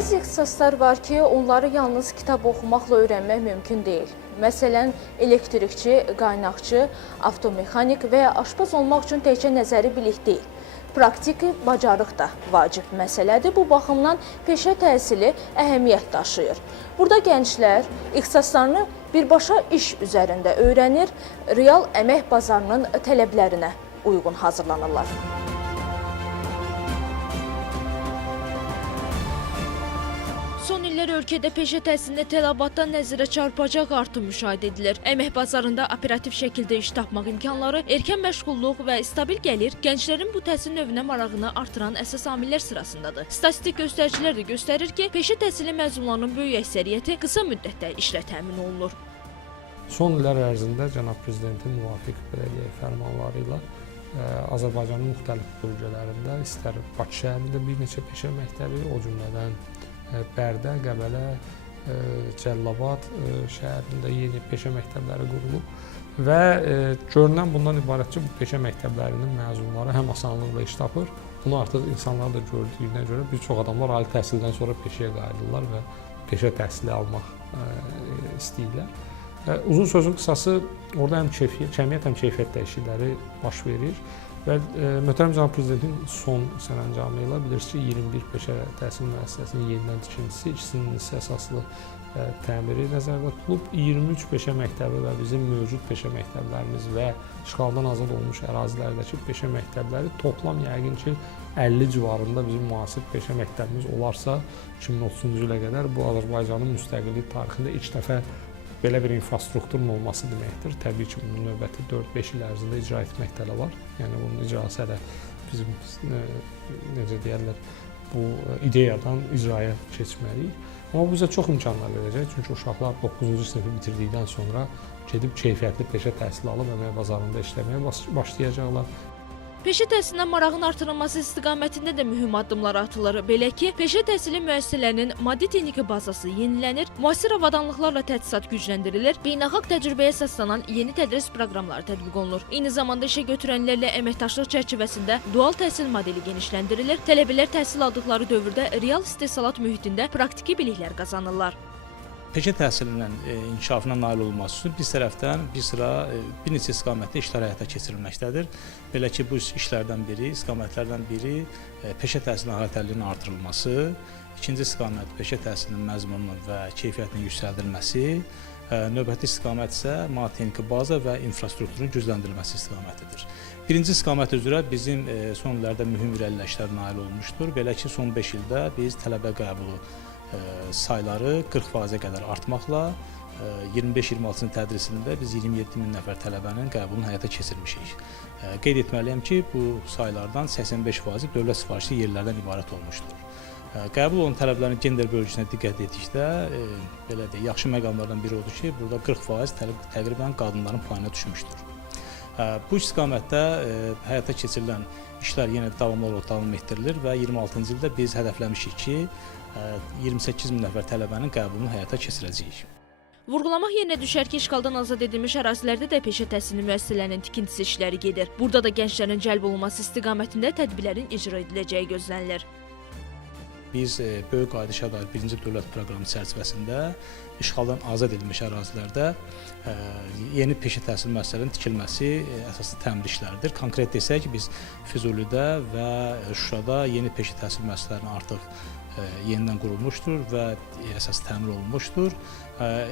Bəzi ixtisaslar var ki, onları yalnız kitab oxumaqla öyrənmək mümkün deyil. Məsələn, elektrikçi, qaynaqçı, avtomexanik və ya aşpaz olmaq üçün təkcə nəzəri bilik deyil. Praktiki bacarıq da vacib məsələdir. Bu baxımdan peşə təhsili əhəmiyyət daşıyır. Burada gənclər ixtisaslarını birbaşa iş üzərində öyrənir, real əmək bazarının tələblərinə uyğun hazırlanırlar. Son illər ölkədə peşə təhsilində tələbatda nəzərə çarpacaq artım müşahidə edilir. Əmək bazarında operativ şəkildə iş tapmaq imkanları, erkən məşğulluq və stabil gəlir gənclərin bu təhsil növünə marağını artıran əsas amillər sırasındadır. Statistik göstəricilər də göstərir ki, peşə təhsili məzunlarının böyük əksəriyyəti qısa müddətdə işlə təmin olunur. Son illər ərzində Cənab Prezidentin müvafiq fərmanları ilə Azərbaycanın müxtəlif bölgələrində, istər Bakı şəhərində bir neçə peşə məktəbi, o cümlədən Bərdə, Qəbələ, Cəlilabad şəhərində yeni peşə məktəbləri qurulub və görünən bundan ibarət ki, bu peşə məktəblərinin məzunları həm asanlıqla iş tapır, bunu artıq insanlar da gördüyünə görə bir çox adamlar ali təhsildən sonra peşəyə qayıdırlar və peşə təhsili almaq istəyirlər. Uzun sözün qısası, orada həm cəmiyyət, həm keyfiyyət dəyişiklikləri baş verir və möhtərəm Cənab Prezidentin son sərəncamı ilə bilirsiniz ki, 21 peşə təhsil müəssisəsinin yenidən tikintisi, ikisinin isə əsaslı təmiri nəzərdə tutulub. 23 peşə məktəbi və bizim mövcud peşə məktəblərimiz və işğaldan azad olmuş ərazilərdəki peşə məktəbləri toplam yəqin ki, 50 civarında bizim müasir peşə məktəbimiz olarsa, 2030-cu ilə qədər bu Azərbaycanın müstəqillik tarixində ilk dəfə belə bir infrastrukturun olması deməkdir. Təbii ki, bunun növbəti 4-5 il ərzində icra etmək tələb var. Yəni, bunun icrası hələ bizim, necə deyərlər, bu ideyadan icraya keçməliyik. Amma bu bizə çox imkanlar verəcək. Çünki uşaqlar 9-cu sinifi bitirdikdən sonra gedib keyfiyyətli peşə təhsili alıb əmək bazarında işləməyə başlayacaqlar. Peşə təhsilinə marağın artırılması istiqamətində də mühüm addımlar atılır. Belə ki, peşə təhsili müəssisələrinin maddi-texniki bazası yenilənir, müasir avadanlıqlarla tədrisat gücləndirilir, beynəlxalq təcrübəyə əsaslanan yeni tədris proqramları tətbiq olunur. Eyni zamanda işə götürənlərlə əməkdaşlıq çərçivəsində dual təhsil modeli genişləndirilir, tələbələr təhsil aldıqları dövrdə real istehsalat mühitində praktiki biliklər qazanırlar. Peşə təhsilinin inkişafına nail olması üçün bir tərəfdən bir neçə istiqamətdə işlər həyata keçirilməkdədir. Belə ki, bu istiqamətlərdən biri peşə təhsilinin xarakterliyinin artırılması, ikinci istiqamət peşə təhsilinin məzmununun və keyfiyyətinin yüksəldilməsi, növbəti istiqamət isə maddi-texniki baza və infrastrukturun gücləndirilməsi istiqamətidir. Birinci istiqamət üzrə bizim son illərdə mühüm irəliləyişlər nail olmuşdur. Belə ki, son 5 ildə biz tələbə qəbulu sayları 40%-ə qədər artmaqla 25-26-cı tədrisində biz 27 min nəfər tələbənin qəbulunu həyata keçirmişik. Qeyd etməliyəm ki, bu saylardan 85%-i dövlət sifarişli yerlərdən ibarət olmuşdur. Qəbul olan tələbələrin gender bölgüsünə diqqət etdikdə, belə deyək, yaxşı məqamlardan biri odur ki, burada 40% təqribən qadınların payına düşmüşdür. Bu istiqamətdə həyata keçirilən işlər yenə davamlı olaraq davam etdirilir və 26-cı ildə biz hədəfləmişik ki, 28 min nəfər tələbənin qəbulunu həyata keçirəcəyik. Vurğulamaq yerinə düşər ki, işğaldan azad edilmiş ərazilərdə də peşə təhsili müəssisələrinin tikintisi işləri gedir. Burada da gənclərin cəlb olunması istiqamətində tədbirlərin icra ediləcəyi gözlənilir. Biz Böyük Qayıdışa dair birinci dövlət proqramı çərçivəsində işğaldan azad edilmiş ərazilərdə yeni peşə təhsil müəssisələrinin tikilməsi əsaslı təmir işləridir. Konkret desək, biz Füzulidə və Şuşada yeni peşə təhsil müəssisələrinin artıq yenidən qurulmuşdur və əsas təmir olunmuşdur.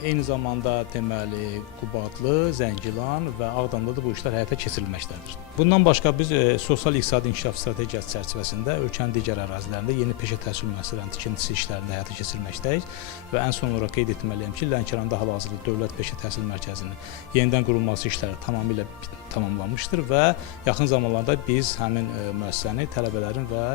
Eyni zamanda deməli Qubadlı, Zəngilan və Ağdamda da bu işlər həyata keçirilməkdədir. Bundan başqa biz sosial-iqtisadi inkişaf strategiyası çərçivəsində ölkənin digər ərazilərində yeni peşə təhsil müəssisələrinin tikintisi işlərini həyata keçirməkdəyik və ən son olaraq qeyd etməliyəm ki, Lənkəranda hal-hazırda Dövlət Peşə Təhsil Mərkəzinin yenidən qurulması işləri tamamilə tamamlanmışdır və yaxın zamanlarda biz həmin müəssisəni tələbələrin və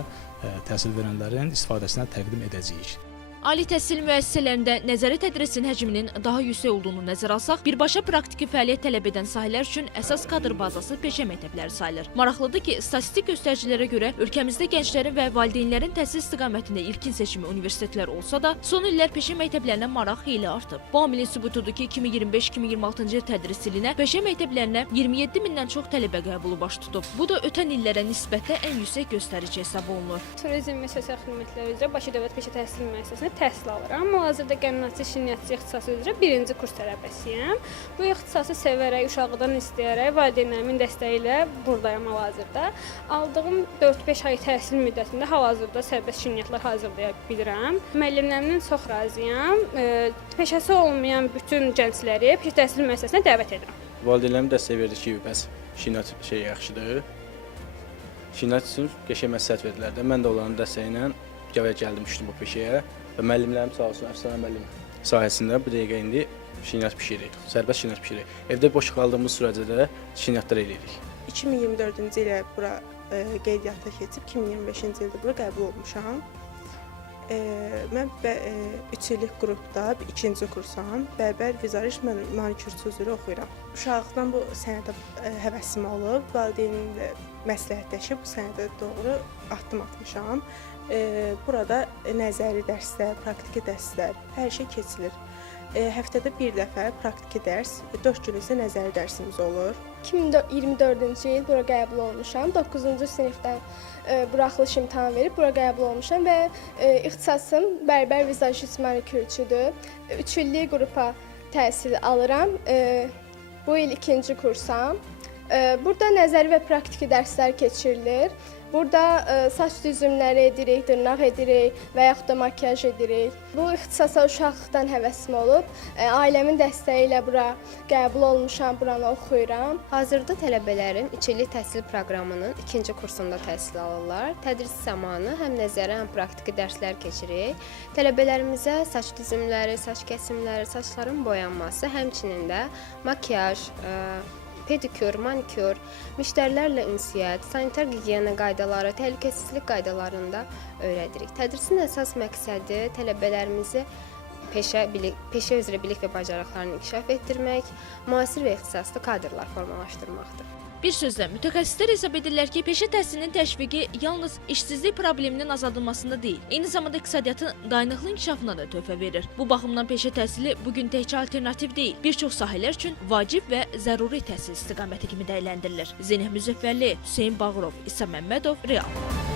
təhsil verənlərin istifadəsinə təqdim edəcəyik. Ali təhsil müəssisələrində nəzəri tədrisin həcminin daha yüksək olduğunu nəzərə alsaq, birbaşa praktiki fəaliyyət tələb edən sahələr üçün əsas kadr bazası peşə məktəbləri sayılır. Maraqlıdır ki, statistik göstəricilərə görə ölkəmizdə gənclərin və valideynlərin təhsil istiqamətində ilkin seçimi universitetlər olsa da, son illər peşə məktəblərinə maraq xeyli artıb. Bu amilin sübutudur ki, 2025-2026-cı il tədris ilinə peşə məktəblərinə 27 mindən çox tələbə qəbulu baş tutub. Bu da ötən illərə nisbətdə ən yüksək göstərici hesab olunur. Turizm və sosial xidmətlər üzrə Bakı Dövlət Peşə Təhsil Müəssisəsində təhsil alıram. Hal-hazırda qənaətçi şirniyyatçı ixtisası üzrə 1-ci kurs tələbəsiyəm. Bu ixtisası sevərək, uşaqdan istəyərək, valideynlərimin dəstəyi ilə buradayam hal-hazırda. Aldığım 4-5 ay təhsil müddətində hal-hazırda sərbəst şirniyyatlar hazırlaya bilirəm. Müəllimlərimdən çox razıyam. Peşəsi olmayan bütün gəncləri peşə təhsil müəssisəsinə dəvət edirəm. Valideynlərim dəstək verdi ki, bəs şirniyyat yaxşıdır. Şirniyyat üçün qəşəng məsləhət verdilər də. Mən də onların dəstəyi ilə gəldim düşdüm bu peşəyə. Və müəllimlərim sağ olsun, əfsanə müəllim sayəsində bu dəqiqə indi şirniyyat bişiririk, sərbəst şirniyyat bişiririk. Evdə boş qaldığımız sürəcə də şirniyyatlar eləyirik. 2024-cü ilə bura qeydiyyata keçib, 2025-ci ildə bura qəbul olmuşam. Mən 3 illik qrupda 2-ci kursam, bərbər, vizaj, manikürçü üzrə oxuyuram. Uşaqlıqdan bu sənətə həvəsim olub, valideynimlə məsləhətləşib bu sənətə doğru addım atmışam. Burada nəzəri dərslər, praktiki dərslər, hər şey keçilir. Həftədə bir dəfə praktiki dərs, 4 gün isə nəzəri dərsimiz olur. 2024-cü il bura qəbul olmuşam. 9-cu sinifdən buraxılış imtahan verib bura qəbul olmuşam və ixtisasım bərbər, vizajist, manikürçüdür. 3 illik qrupa təhsil alıram. Bu il 2-ci kursam. Burada nəzəri və praktiki dərslər keçirilir. Burada saç düzümləri edirik, dırnaq edirik və yaxud da makyaj edirik. Bu ixtisasa uşaqlıqdan həvəsim olub. Ailəmin dəstəyi ilə bura qəbul olmuşam, buranı oxuyuram. Hazırda tələbələrim 3 illik təhsil proqramının 2-ci kursunda təhsil alırlar. Tədris zamanı həm nəzəri, həm praktiki dərslər keçirik. Tələbələrimizə saç düzümləri, saç kəsimləri, saçların boyanması, həmçinin də makyaj, pedikür, manikür, müştərilərlə ünsiyyət, sanitar gigiyena qaydaları, təhlükəsizlik qaydalarını da öyrədirik. Tədrisin əsas məqsədi tələbələrimizi peşə üzrə bilik və bacarıqlarını inkişaf etdirmək, müasir və ixtisaslı kadrlar formalaşdırmaqdır. Bir sözlə, mütəxəssislər hesab edirlər ki, peşə təhsilinin təşviqi yalnız işsizlik probleminin azaldılmasında deyil, eyni zamanda iqtisadiyyatın dayanıqlı inkişafına da töhfə verir. Bu baxımdan peşə təhsili bugün təkcə alternativ deyil, bir çox sahələr üçün vacib və zəruri təhsil istiqaməti kimi dəyərləndirilir. Zeynəb Müzəffərli, Hüseyn Bağırov, İsa Məmmədov, Real.